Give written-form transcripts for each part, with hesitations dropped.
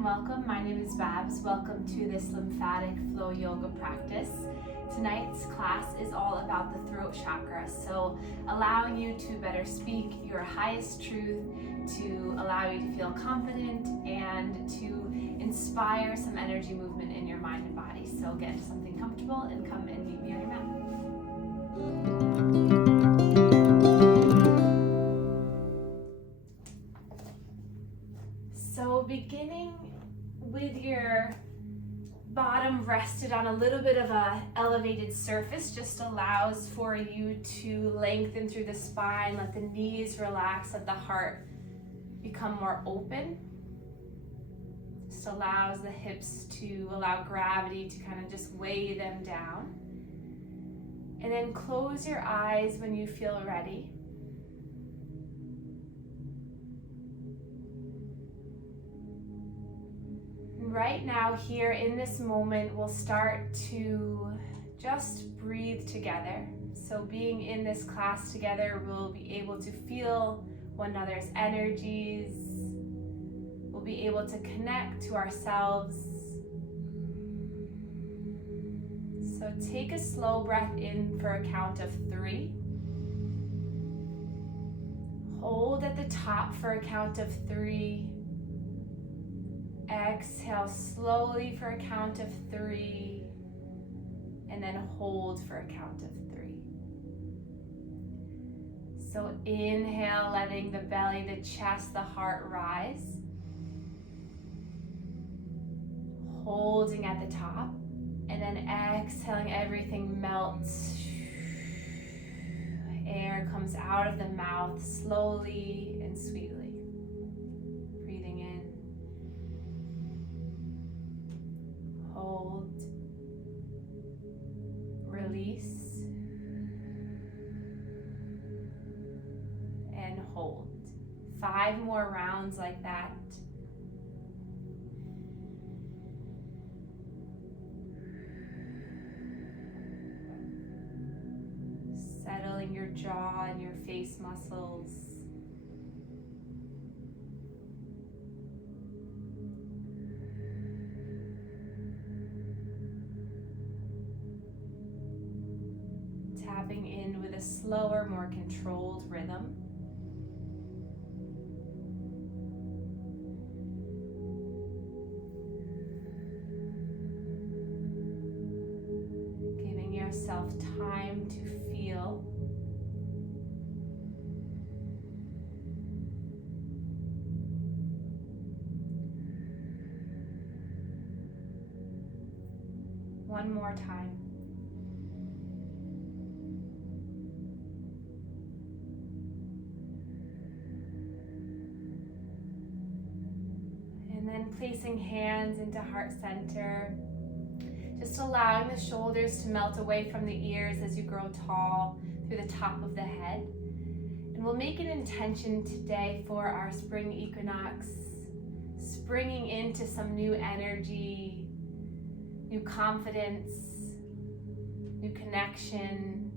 and welcome. My name is Babz. Welcome to this lymphatic flow yoga practice. Tonight's class is all about the throat chakra, so allowing you to better speak your highest truth, to allow you to feel confident, and to inspire some energy movement in your mind and body. So get into something comfortable and come and meet me on your mat. So beginning with your bottom rested on a little bit of a elevated surface just allows for you to lengthen through the spine, let the knees relax, let the heart become more open. Just allows the hips to allow gravity to kind of just weigh them down. And then close your eyes when you feel ready. Right now, here in this moment, we'll start to just breathe together. So being in this class together, we'll be able to feel one another's energies. We'll be able to connect to ourselves. So take a slow breath in for a count of 3. Hold at the top for a count of 3. Exhale slowly for a count of 3, and then hold for a count of 3. So inhale, letting the belly, the chest, the heart rise. Holding at the top, and then exhaling, everything melts. Air comes out of the mouth slowly and sweetly. Hold, release, and hold. 5 more rounds like that. Settling your jaw and your face muscles. Tapping in with a slower, more controlled rhythm. Giving yourself time to feel. One more time. And then placing hands into heart center, just allowing the shoulders to melt away from the ears as you grow tall through the top of the head. And we'll make an intention today for our spring equinox, springing into some new energy, new confidence, new connection,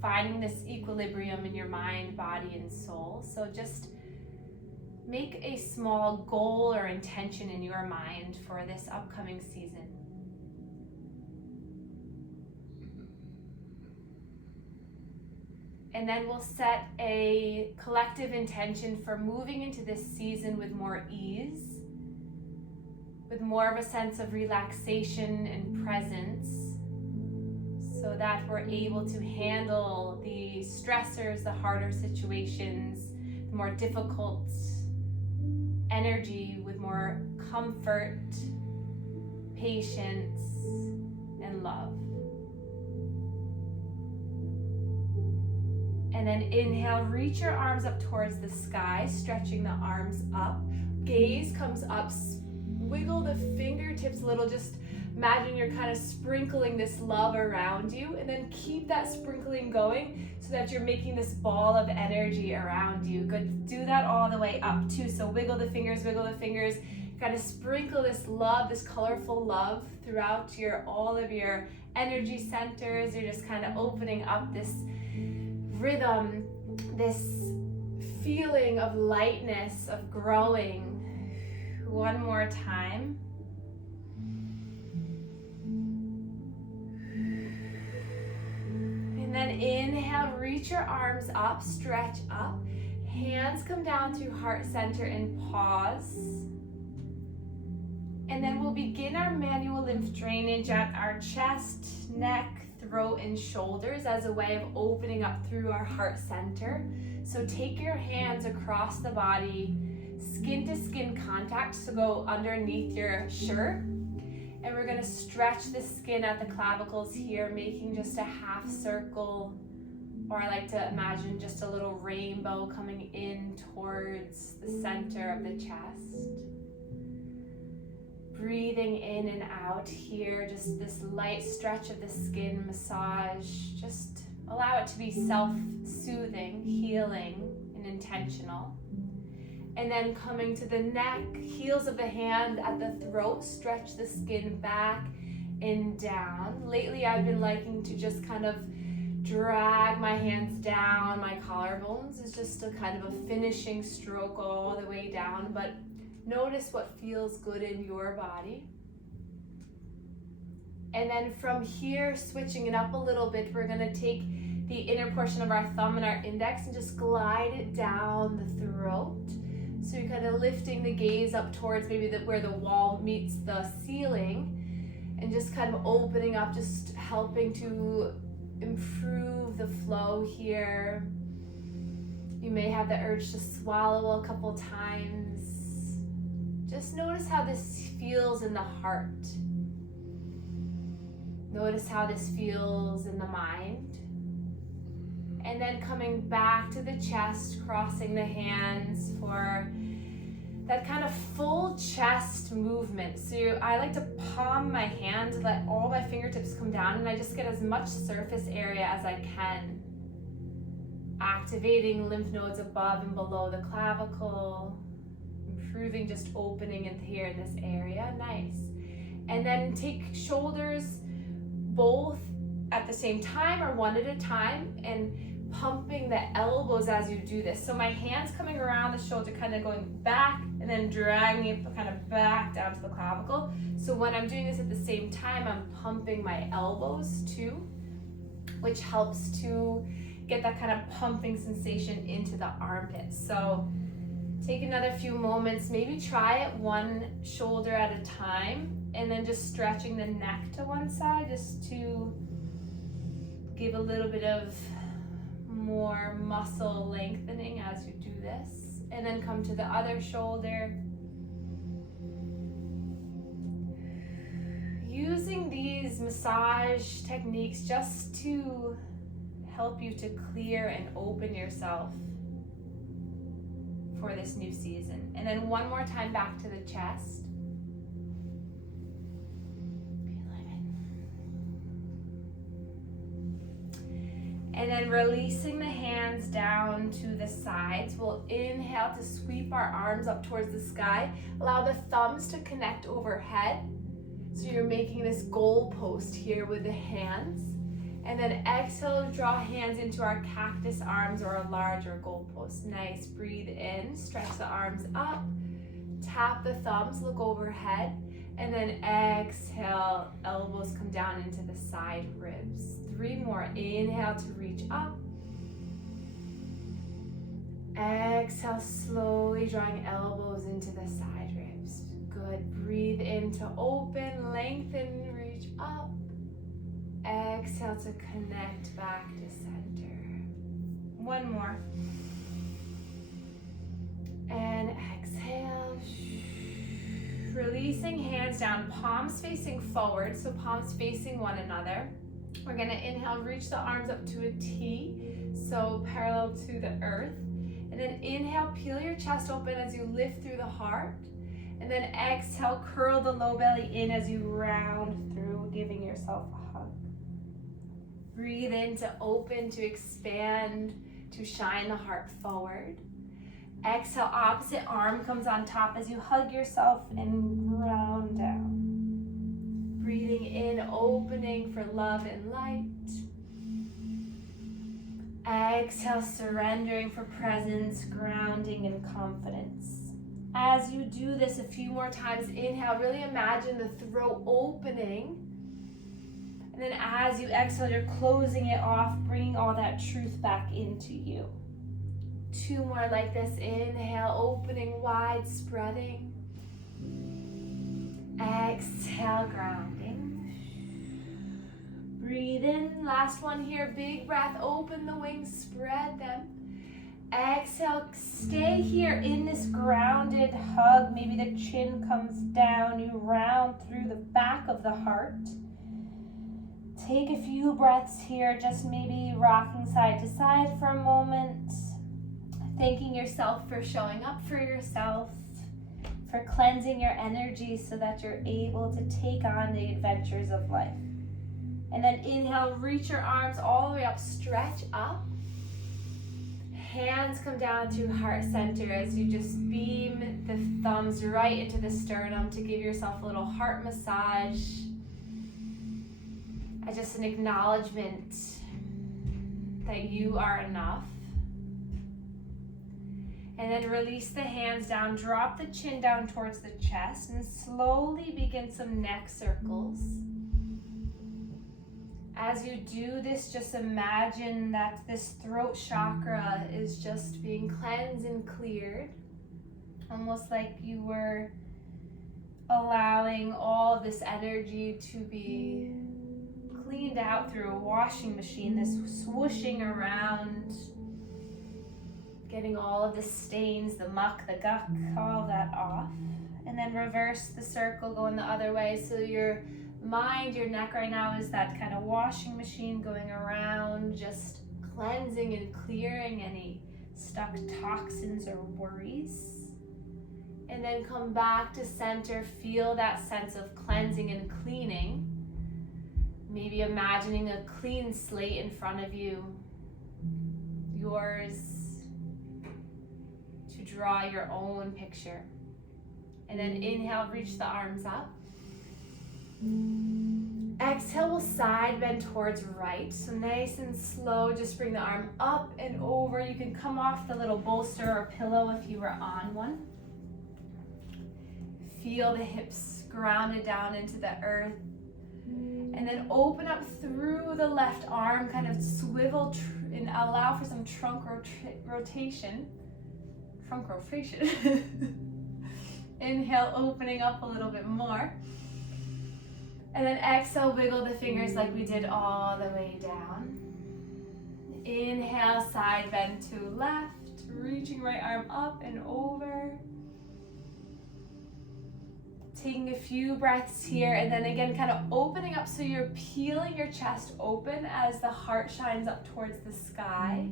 finding this equilibrium in your mind, body, and soul. So just make a small goal or intention in your mind for this upcoming season. And then we'll set a collective intention for moving into this season with more ease, with more of a sense of relaxation and presence, so that we're able to handle the stressors, the harder situations, the more difficult energy with more comfort, patience, and love. And then inhale, reach your arms up towards the sky, stretching the arms up. Gaze comes up, wiggle the fingertips a little, just imagine you're kind of sprinkling this love around you, and then keep that sprinkling going so that you're making this ball of energy around you. Good, do that all the way up too. So wiggle the fingers, kind of sprinkle this love, this colorful love throughout all of your energy centers. You're just kind of opening up this rhythm, this feeling of lightness, of growing one more time. And then inhale, reach your arms up, stretch up. Hands come down through heart center and pause. And then we'll begin our manual lymph drainage at our chest, neck, throat, and shoulders as a way of opening up through our heart center. So take your hands across the body, skin to skin contact, so go underneath your shirt. And we're gonna stretch the skin at the clavicles here, making just a half circle, or I like to imagine just a little rainbow coming in towards the center of the chest. Breathing in and out here, just this light stretch of the skin, massage. Just allow it to be self-soothing, healing, and intentional. And then coming to the neck, heels of the hand at the throat, stretch the skin back and down. Lately I've been liking to just kind of drag my hands down my collarbones. It's just a kind of a finishing stroke all the way down, but notice what feels good in your body. And then from here, switching it up a little bit, we're gonna take the inner portion of our thumb and our index and just glide it down the throat. So you're kind of lifting the gaze up towards maybe where the wall meets the ceiling, and just kind of opening up, just helping to improve the flow here. You may have the urge to swallow a couple times. Just notice how this feels in the heart. Notice how this feels in the mind. And then coming back to the chest, crossing the hands for that kind of full chest movement. So I like to palm my hand, let all my fingertips come down, and I just get as much surface area as I can. Activating lymph nodes above and below the clavicle. Improving, just opening in here in this area. Nice. And then take shoulders both at the same time or one at a time, and pumping the elbows as you do this. So my hands coming around the shoulder, kind of going back and then dragging it kind of back down to the clavicle. So when I'm doing this at the same time, I'm pumping my elbows too, which helps to get that kind of pumping sensation into the armpits. So take another few moments, maybe try it one shoulder at a time, and then just stretching the neck to one side just to give a little bit of more muscle lengthening as you do this. And then come to the other shoulder. Using these massage techniques just to help you to clear and open yourself for this new season. And then one more time back to the chest. And then releasing the hands down to the sides. We'll inhale to sweep our arms up towards the sky. Allow the thumbs to connect overhead. So you're making this goalpost here with the hands. And then exhale, draw hands into our cactus arms or a larger goalpost. Nice, breathe in, stretch the arms up. Tap the thumbs, look overhead. And then exhale, elbows come down into the side ribs. 3 more, inhale to reach up. Exhale, slowly drawing elbows into the side ribs. Good, breathe in to open, lengthen, reach up. Exhale to connect back to center. 1 more. And exhale. Releasing hands down, palms facing forward, so palms facing one another. We're gonna inhale, reach the arms up to a T, so parallel to the earth. And then inhale, peel your chest open as you lift through the heart. And then exhale, curl the low belly in as you round through, giving yourself a hug. Breathe in to open, to expand, to shine the heart forward. Exhale, opposite arm comes on top as you hug yourself and ground down. Breathing in, opening for love and light. Exhale, surrendering for presence, grounding, and confidence. As you do this a few more times, inhale, really imagine the throat opening. And then as you exhale, you're closing it off, bringing all that truth back into you. 2 more like this. Inhale, opening wide, spreading. Exhale, grounding. Breathe in. Last one here. Big breath. Open the wings, spread them. Exhale, stay here in this grounded hug. Maybe the chin comes down. You round through the back of the heart. Take a few breaths here, just maybe rocking side to side for a moment. Thanking yourself for showing up for yourself, for cleansing your energy so that you're able to take on the adventures of life. And then inhale, reach your arms all the way up, stretch up. Hands come down through heart center as you just beam the thumbs right into the sternum to give yourself a little heart massage. As just an acknowledgement that you are enough. And then release the hands down, drop the chin down towards the chest, and slowly begin some neck circles. As you do this, just imagine that this throat chakra is just being cleansed and cleared. Almost like you were allowing all this energy to be cleaned out through a washing machine, this swooshing around, getting all of the stains, the muck, the gunk, all of that off. And then reverse the circle, going the other way. So your mind, your neck right now is that kind of washing machine going around, just cleansing and clearing any stuck toxins or worries. And then come back to center, feel that sense of cleansing and cleaning. Maybe imagining a clean slate in front of you, yours to draw your own picture. And then inhale, reach the arms up. Exhale, we'll side bend towards right. So nice and slow, just bring the arm up and over. You can come off the little bolster or pillow if you were on one. Feel the hips grounded down into the earth. And then open up through the left arm, kind of swivel and allow for some trunk rotation. Trunk rotation. Inhale, opening up a little bit more. And then exhale, wiggle the fingers like we did all the way down. Inhale, side bend to left, reaching right arm up and over. Taking a few breaths here, and then again kind of opening up so you're peeling your chest open as the heart shines up towards the sky.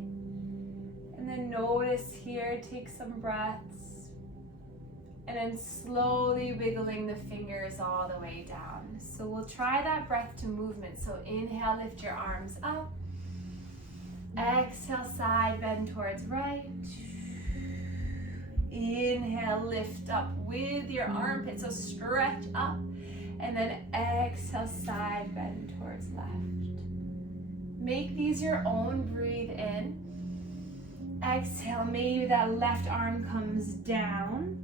And then notice here, take some breaths, and then slowly wiggling the fingers all the way down. So we'll try that breath to movement. So inhale, lift your arms up. Exhale, side bend towards right. Inhale, lift up with your armpit, so stretch up. And then exhale, side bend towards left. Make these your own. Breathe in. Exhale, maybe that left arm comes down.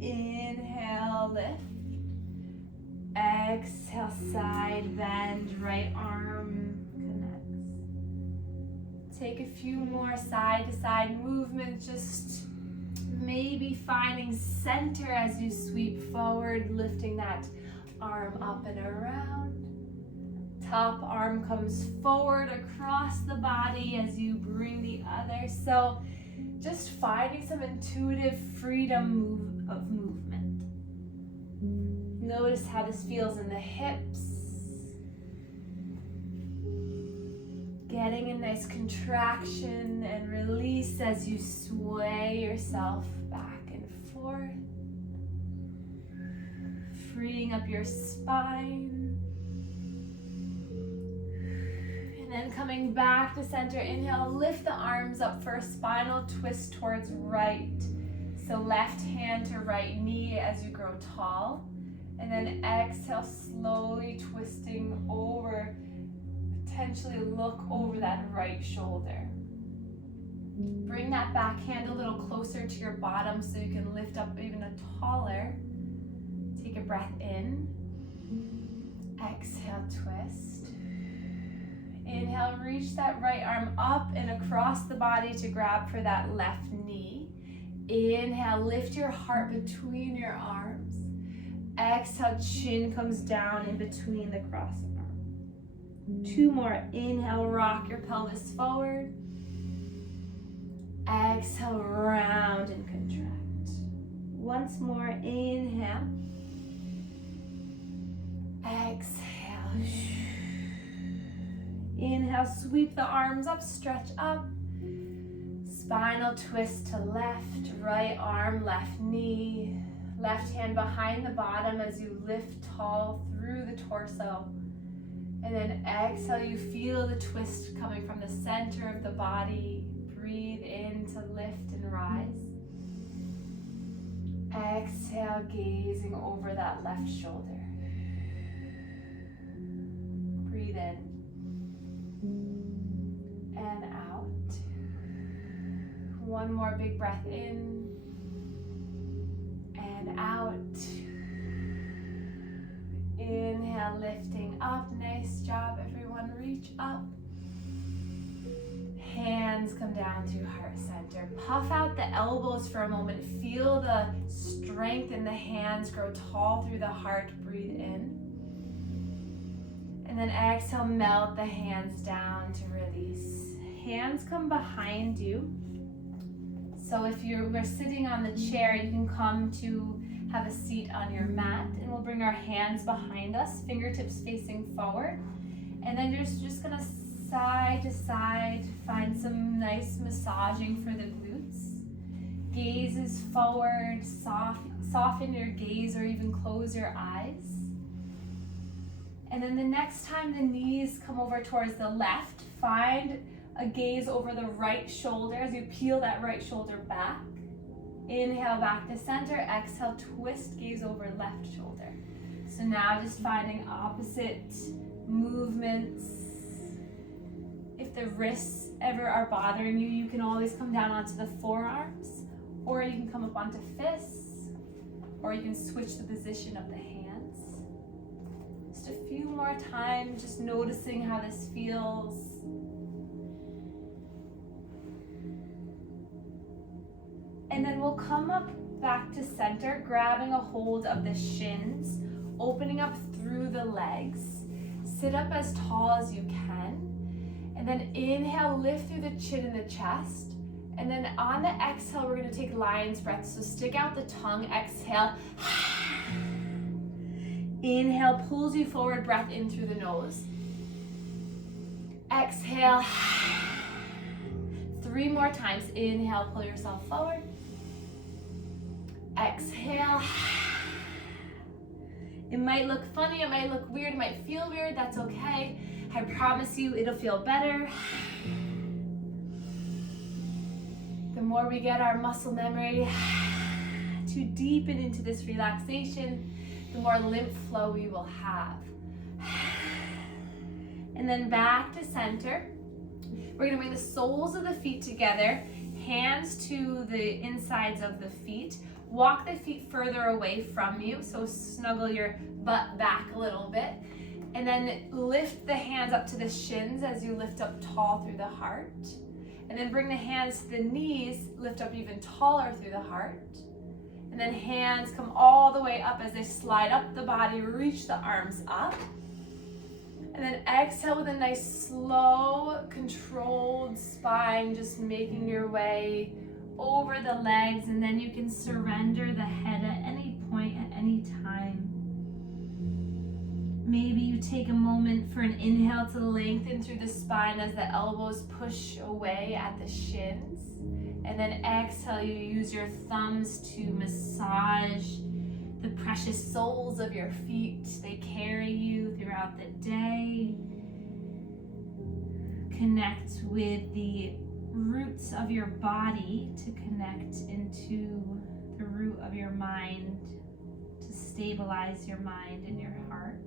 Inhale, lift. Exhale, side bend, right arm connects. Take a few more side to side movements, just maybe finding center as you sweep forward, lifting that arm up and around. Top arm comes forward across the body as you bring the other. So just finding some intuitive freedom of movement. Notice how this feels in the hips. Getting a nice contraction and release as you sway yourself back and forth. Freeing up your spine. And then coming back to center. Inhale, lift the arms up for a spinal twist towards right. So left hand to right knee as you grow tall. And then exhale, slowly twisting over. Potentially look over that right shoulder. Bring that back hand a little closer to your bottom so you can lift up even a taller. Take a breath in. Exhale, twist. Inhale, reach that right arm up and across the body to grab for that left knee. Inhale, lift your heart between your arms. Exhale, chin comes down in between the crossed arms. 2 more. Inhale, rock your pelvis forward. Exhale, round and contract. Once more, inhale. Exhale. Inhale, sweep the arms up, stretch up. Spinal twist to left, right arm, left knee. Left hand behind the bottom as you lift tall through the torso. And then exhale, you feel the twist coming from the center of the body. Breathe in to lift and rise. Exhale, gazing over that left shoulder. Breathe in and out. One more big breath in and out. Inhale, lifting up. Nice job, everyone. Reach up. Hands come down to heart center. Puff out the elbows for a moment. Feel the strength in the hands grow tall through the heart. Breathe in. And then exhale, melt the hands down to release. Hands come behind you. So if you were sitting on the chair, you can come to have a seat on your mat, and we'll bring our hands behind us, fingertips facing forward. And then you're just gonna side to side, find some nice massaging for the glutes. Gaze is forward, soften your gaze or even close your eyes. And then the next time the knees come over towards the left, find a gaze over the right shoulder as you peel that right shoulder back. Inhale back to center, exhale, twist, gaze over left shoulder. So now just finding opposite movements. If the wrists ever are bothering you, you can always come down onto the forearms, or you can come up onto fists, or you can switch the position of the hands. Just a few more times, just noticing how this feels. And then we'll come up back to center, grabbing a hold of the shins, opening up through the legs. Sit up as tall as you can. And then inhale, lift through the chin and the chest. And then on the exhale, we're going to take lion's breath. So stick out the tongue, exhale. Inhale, pulls you forward, breath in through the nose. Exhale. 3 more times. Inhale, pull yourself forward. Exhale. It might look funny, it might look weird, it might feel weird, that's okay. I promise you it'll feel better. The more we get our muscle memory to deepen into this relaxation, the more lymph flow we will have. And then back to center. We're gonna bring the soles of the feet together, hands to the insides of the feet. Walk the feet further away from you, so snuggle your butt back a little bit. And then lift the hands up to the shins as you lift up tall through the heart. And then bring the hands to the knees, lift up even taller through the heart. And then hands come all the way up as they slide up the body, reach the arms up. And then exhale with a nice, slow, controlled spine, just making your way over the legs, and then you can surrender the head at any point, at any time. Maybe you take a moment for an inhale to lengthen through the spine as the elbows push away at the shins. And then exhale, you use your thumbs to massage the precious soles of your feet. They carry you throughout the day. Connect with the roots of your body to connect into the root of your mind, to stabilize your mind and your heart.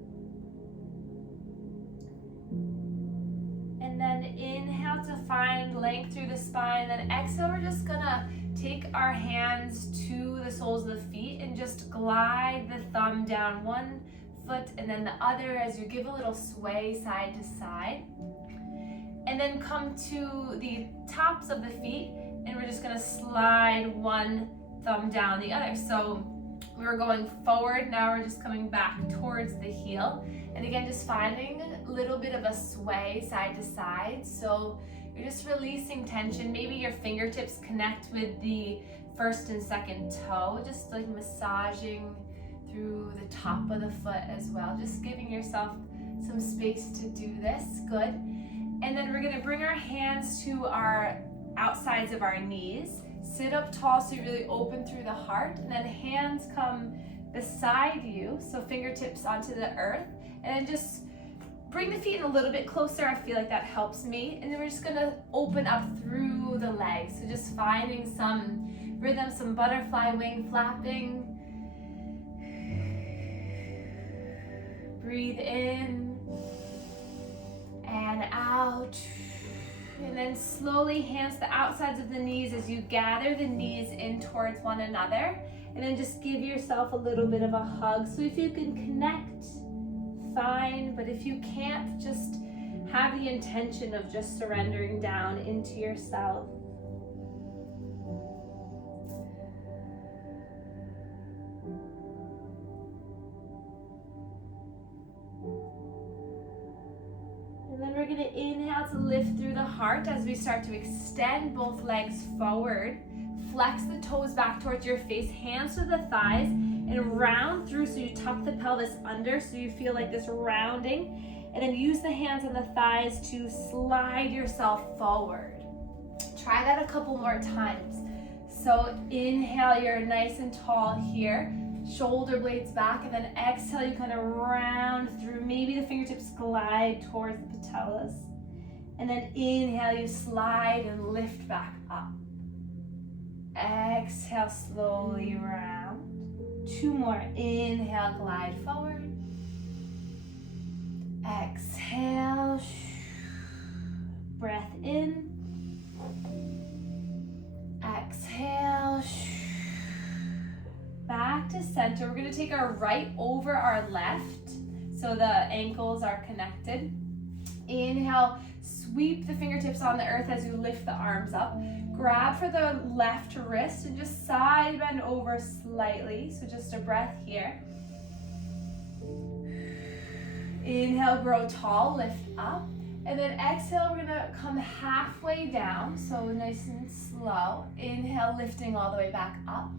And then then inhale to find length through the spine. Then exhale, we're just gonna take our hands to the soles of the feet and just glide the thumb down one foot and then the other as you give a little sway side to side. And then come to the tops of the feet and we're just gonna slide one thumb down the other. So we were going forward, now we're just coming back towards the heel. And again, just finding a little bit of a sway side to side. So you're just releasing tension. Maybe your fingertips connect with the first and second toe, just like massaging through the top of the foot as well. Just giving yourself some space to do this, good. And then we're gonna bring our hands to our outsides of our knees. Sit up tall so you really open through the heart, and then hands come beside you, so fingertips onto the earth, and then just bring the feet in a little bit closer. I feel like that helps me. And then we're just gonna open up through the legs. So just finding some rhythm, some butterfly wing flapping. Breathe in and out. And then slowly hands to the outsides of the knees as you gather the knees in towards one another. And then just give yourself a little bit of a hug. So if you can connect, fine. But if you can't, just have the intention of just surrendering down into yourself. And then we're going to inhale to lift through the heart as we start to extend both legs forward. Flex the toes back towards your face, hands to the thighs, and round through so you tuck the pelvis under so you feel like this rounding. And then use the hands on the thighs to slide yourself forward. Try that a couple more times. So inhale, you're nice and tall here. Shoulder blades back, and then exhale, you kind of round through. Maybe the fingertips glide towards the patellas. And then inhale, you slide and lift back up. Exhale, slowly round. Two more. Inhale, glide forward. Exhale. Breath in. Exhale. Back to center. We're going to take our right over our left so the ankles are connected. Inhale, sweep the fingertips on the earth as you lift the arms up. Grab for the left wrist and just side bend over slightly. So just a breath here. Inhale, grow tall, lift up. And then exhale, we're gonna come halfway down. So nice and slow. Inhale, lifting all the way back up.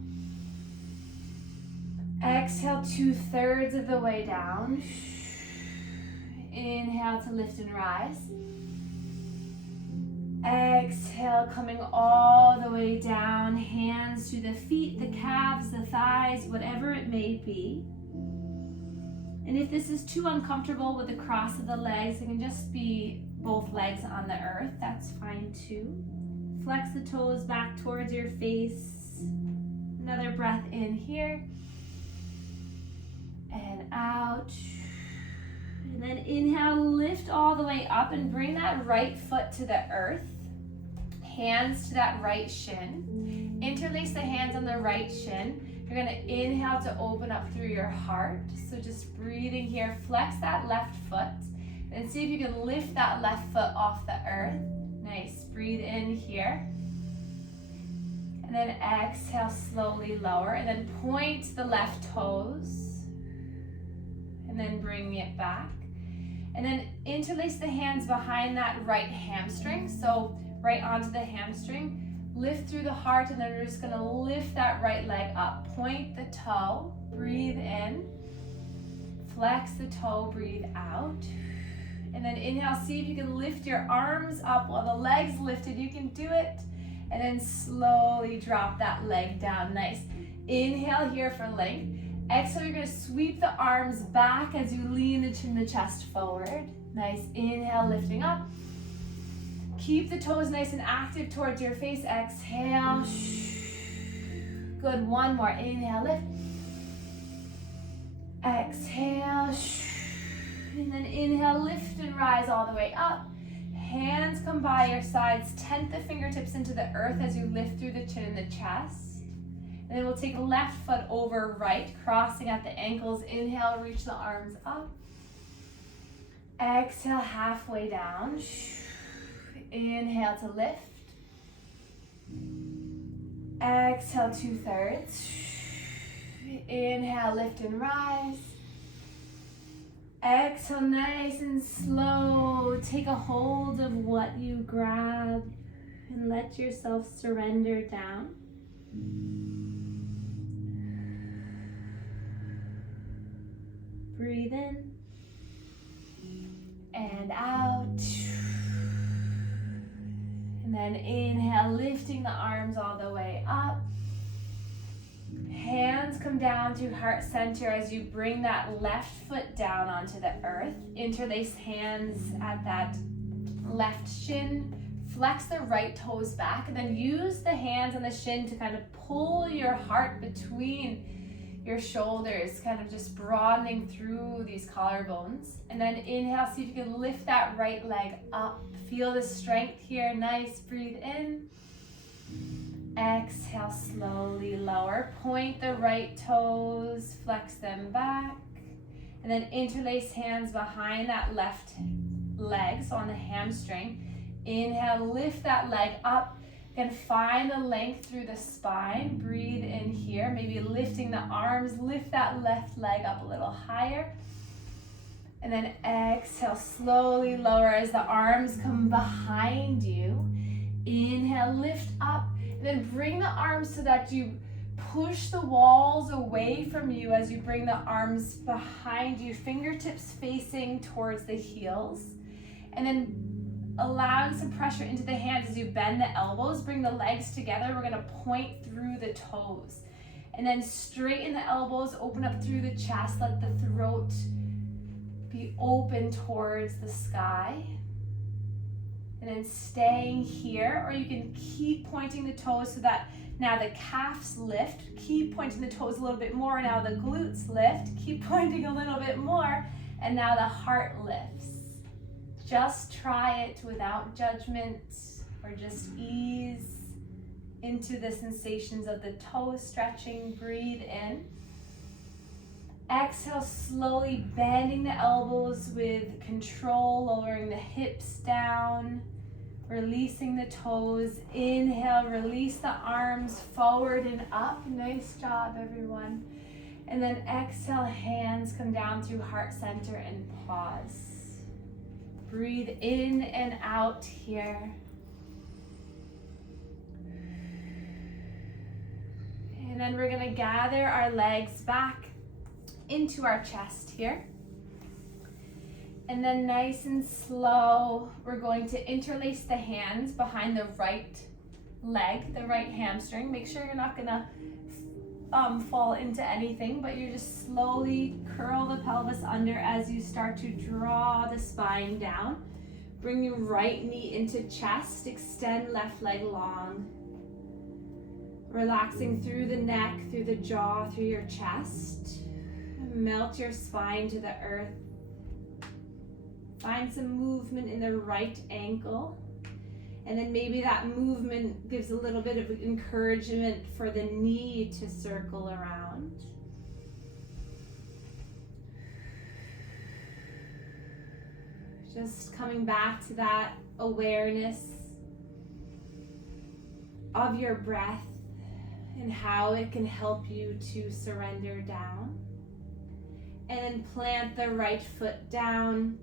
Exhale, 2/3 of the way down. Inhale to lift and rise. Exhale, coming all the way down, hands to the feet, the calves, the thighs, whatever it may be. And if this is too uncomfortable with the cross of the legs, it can just be both legs on the earth. That's fine too. Flex the toes back towards your face. Another breath in here. And out. And then inhale, lift all the way up and bring that right foot to the earth. Hands to that right shin. Interlace the hands on the right shin. You're going to inhale to open up through your heart. So just breathing here. Flex that left foot. And see if you can lift that left foot off the earth. Nice. Breathe in here. And then exhale, slowly lower. And then point the left toes. And then bring it back. And then interlace the hands behind that right hamstring. So right onto the hamstring. Lift through the heart, and then we're just gonna lift that right leg up. Point the toe, breathe in. Flex the toe, breathe out. And then inhale, see if you can lift your arms up while the leg's lifted. You can do it. And then slowly drop that leg down, nice. Inhale here for length. Exhale, you're gonna sweep the arms back as you lean the chin, the chest forward. Nice, inhale, lifting up. Keep the toes nice and active towards your face. Exhale. Good, one more. Inhale, lift. Exhale. And then inhale, lift and rise all the way up. Hands come by your sides, tent the fingertips into the earth as you lift through the chin and the chest. And then we'll take left foot over right, crossing at the ankles. Inhale, reach the arms up. Exhale, halfway down. Inhale to lift. Exhale, 2/3. Inhale, lift and rise. Exhale, nice and slow. Take a hold of what you grab and let yourself surrender down. Breathe in and out. And then inhale, lifting the arms all the way up. Hands come down to heart center as you bring that left foot down onto the earth. Interlace hands at that left shin. Flex the right toes back, and then use the hands on the shin to kind of pull your heart between your shoulders, kind of just broadening through these collarbones. And then inhale, see if you can lift that right leg up. Feel the strength here. Nice. Breathe in. Exhale, slowly lower. Point the right toes, flex them back. And then interlace hands behind that left leg, so on the hamstring. Inhale, lift that leg up. Again, find the length through the spine. Breathe in here, maybe lifting the arms. Lift that left leg up a little higher. And then exhale, slowly lower as the arms come behind you. Inhale, lift up. And then bring the arms so that you push the walls away from you as you bring the arms behind you, fingertips facing towards the heels. And then allowing some pressure into the hands as you bend the elbows, bring the legs together. We're gonna point through the toes. And then straighten the elbows, open up through the chest, let the throat be open towards the sky. And then staying here, or you can keep pointing the toes so that now the calves lift. Keep pointing the toes a little bit more. Now the glutes lift. Keep pointing a little bit more. And now the heart lifts. Just try it without judgment, or just ease into the sensations of the toes stretching. Breathe in. Exhale, slowly bending the elbows with control, lowering the hips down, releasing the toes. Inhale, release the arms forward and up. Nice job, everyone. And then exhale, hands come down through heart center and pause. Breathe in and out here. And then we're gonna gather our legs back into our chest here. And then nice and slow, we're going to interlace the hands behind the right leg, the right hamstring. Make sure you're not gonna fall into anything, but you just slowly curl the pelvis under as you start to draw the spine down. Bring your right knee into chest, extend left leg long. Relaxing through the neck, through the jaw, through your chest. Melt your spine to the earth. Find some movement in the right ankle. And then maybe that movement gives a little bit of encouragement for the knee to circle around. Just coming back to that awareness of your breath and how it can help you to surrender down. And then plant the right foot down.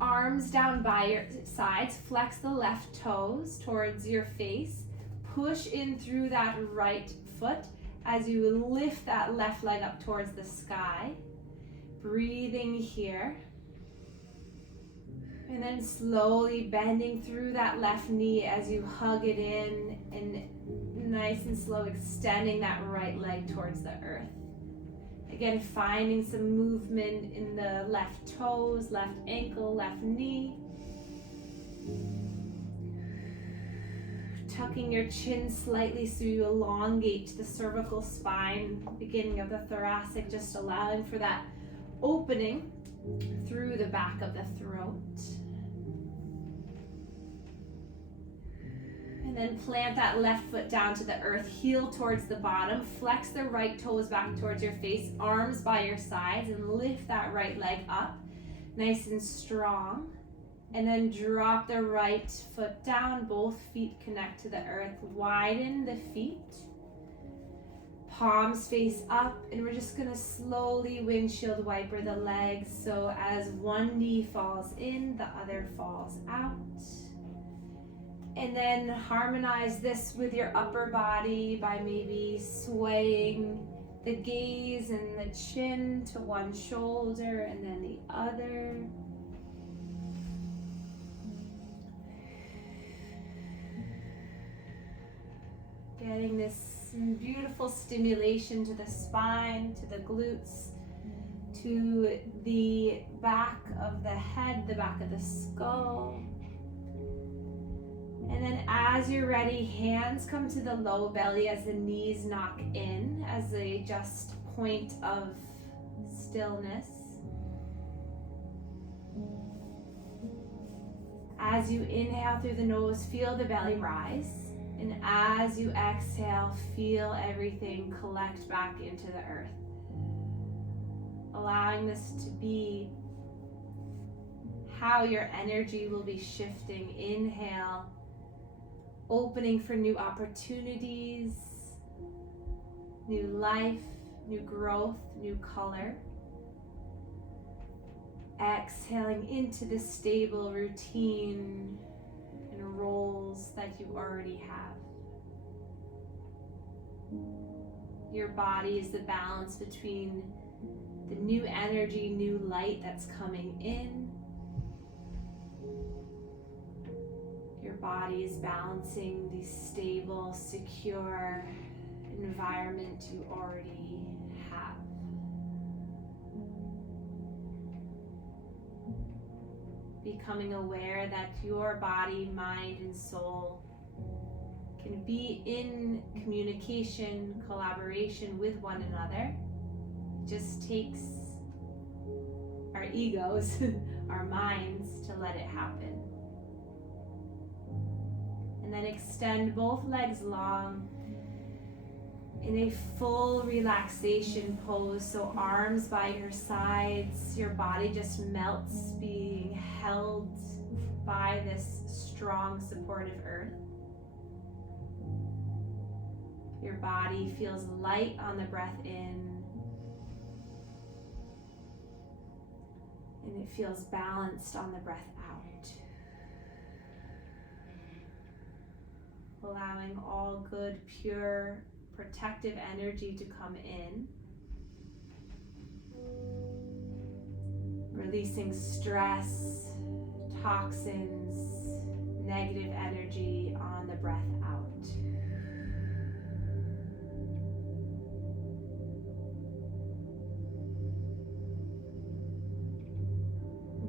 Arms down by your sides. Flex the left toes towards your face. Push in through that right foot as you lift that left leg up towards the sky. Breathing here. And then slowly bending through that left knee as you hug it in, and nice and slow extending that right leg towards the earth. Again, finding some movement in the left toes, left ankle, left knee. Tucking your chin slightly so you elongate the cervical spine, beginning of the thoracic, just allowing for that opening through the back of the throat. And then plant that left foot down to the earth, heel towards the bottom, flex the right toes back towards your face, arms by your sides, and lift that right leg up, nice and strong. And then drop the right foot down, both feet connect to the earth, widen the feet, palms face up, and we're just gonna slowly windshield wiper the legs, so as one knee falls in, the other falls out. And then harmonize this with your upper body by maybe swaying the gaze and the chin to one shoulder and then the other. Getting this beautiful stimulation to the spine, to the glutes, to the back of the head, the back of the skull. And then as you're ready, hands come to the low belly as the knees knock in as a just point of stillness. As you inhale through the nose, feel the belly rise. And as you exhale, feel everything collect back into the earth. Allowing this to be how your energy will be shifting. Inhale, opening for new opportunities, new life, new growth, new color. Exhaling into the stable routine and roles that you already have. Your body is the balance between the new energy, new light that's coming in. Your body is balancing the stable, secure environment you already have. Becoming aware that your body, mind, and soul can be in communication, collaboration with one another. It just takes our egos, our minds, to let it happen. And then extend both legs long in a full relaxation pose. So arms by your sides, your body just melts, being held by this strong, supportive earth. Your body feels light on the breath in, and it feels balanced on the breath out. Allowing all good, pure, protective energy to come in. Releasing stress, toxins, negative energy on the breath out.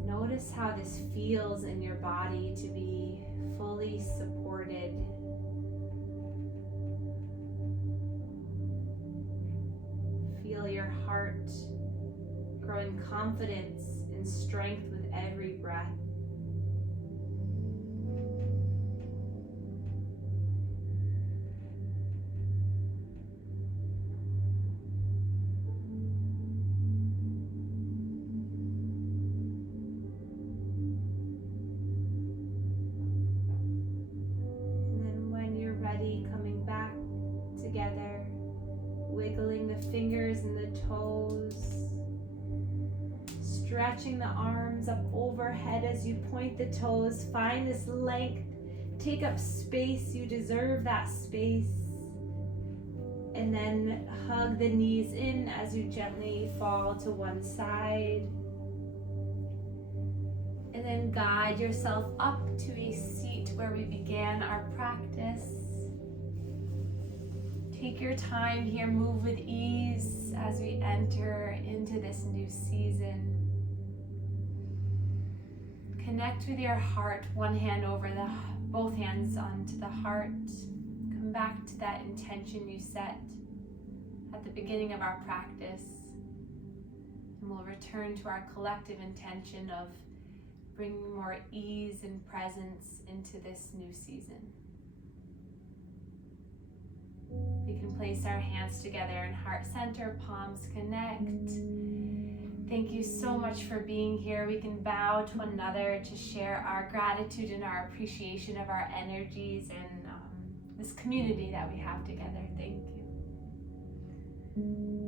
Notice how this feels in your body to be fully supported. Feel your heart growing confidence and strength with every breath. And then when you're ready, coming back together, wiggling the fingers and the toes, stretching the arms up overhead as you point the toes. Find this length, take up space, you deserve that space. And then hug the knees in as you gently fall to one side. And then guide yourself up to a seat where we began our practice. Take your time here, move with ease as we enter into this new season. Connect with your heart, one hand over both hands onto the heart. Come back to that intention you set at the beginning of our practice. And we'll return to our collective intention of bringing more ease and presence into this new season. We can place our hands together in heart center, palms connect. Thank you so much for being here. We can bow to one another to share our gratitude and our appreciation of our energies and this community that we have together. Thank you.